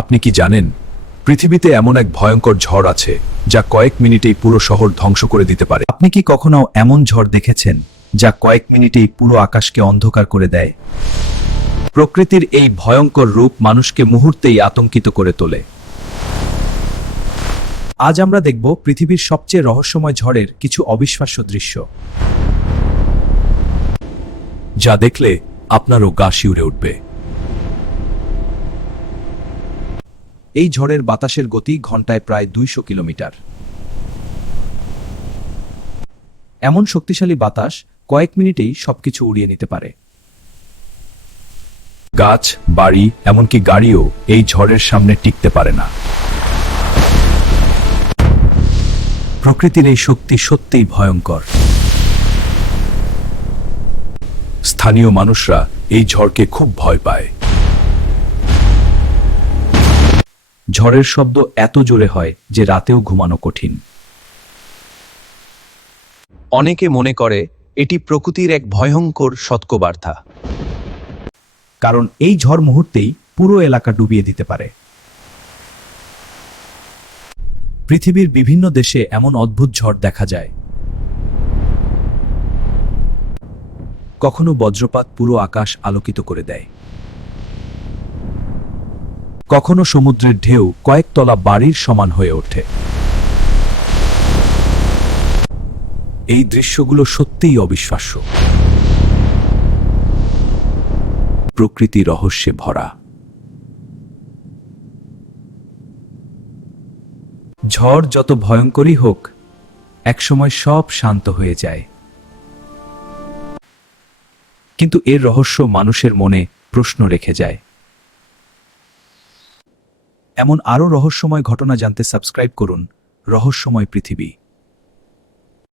আপনি কি জানেন পৃথিবীতে এমন এক ভয়ঙ্কর ঝড় আছে যা কয়েক মিনিটেই পুরো শহর ধ্বংস করে দিতে পারে? আপনি কি কখনো এমন ঝড় দেখেছেন যা কয়েক মিনিটেই পুরো আকাশকে অন্ধকার করে দেয়? প্রকৃতির এই ভয়ঙ্কর রূপ মানুষকে মুহূর্তেই আতঙ্কিত করে তোলে। আজ আমরা দেখব পৃথিবীর সবচেয়ে রহস্যময় ঝড়ের কিছু অবিশ্বাস্য দৃশ্য, যা দেখলে আপনারও গা শিউরে উঠবে। এই ঝড়ের বাতাসের গতি ঘন্টায় প্রায় 200 কিলোমিটার। এমন শক্তিশালী বাতাস কয়েক মিনিটেই সবকিছু উড়িয়ে নিতে পারে। গাছ, বাড়ি, এমনকি গাড়িও এই ঝড়ের সামনে টিকতে পারে না। প্রকৃতির এই শক্তি সত্যিই ভয়ঙ্কর। স্থানীয় মানুষরা এই ঝড়কে খুব ভয় পায়। ঝড়ের শব্দ এত জোরে হয় যে রাতেও ঘুমানো কঠিন। অনেকে মনে করে এটি প্রকৃতির এক ভয়ঙ্কর সতর্কবার্তা। কারণ এই ঝড় মুহূর্তেই পুরো এলাকা ডুবিয়ে দিতে পারে। পৃথিবীর বিভিন্ন দেশে এমন অদ্ভুত ঝড় দেখা যায়। কখনো বজ্রপাত পুরো আকাশ আলোকিত করে দেয়, কখনো সমুদ্রের ঢেউ কয়েকতলা বাড়ির সমান হয়ে ওঠে। এই দৃশ্যগুলো সত্যিই অবিশ্বাস্য। প্রকৃতি রহস্যে ভরা। ঝড় যত ভয়ঙ্করই হোক, একসময় সব শান্ত হয়ে যায়। কিন্তু এর রহস্য মানুষের মনে প্রশ্ন রেখে যায়। এমন আরও রহস্যময় ঘটনা জানতে সাবস্ক্রাইব করুন রহস্যময় পৃথিবী।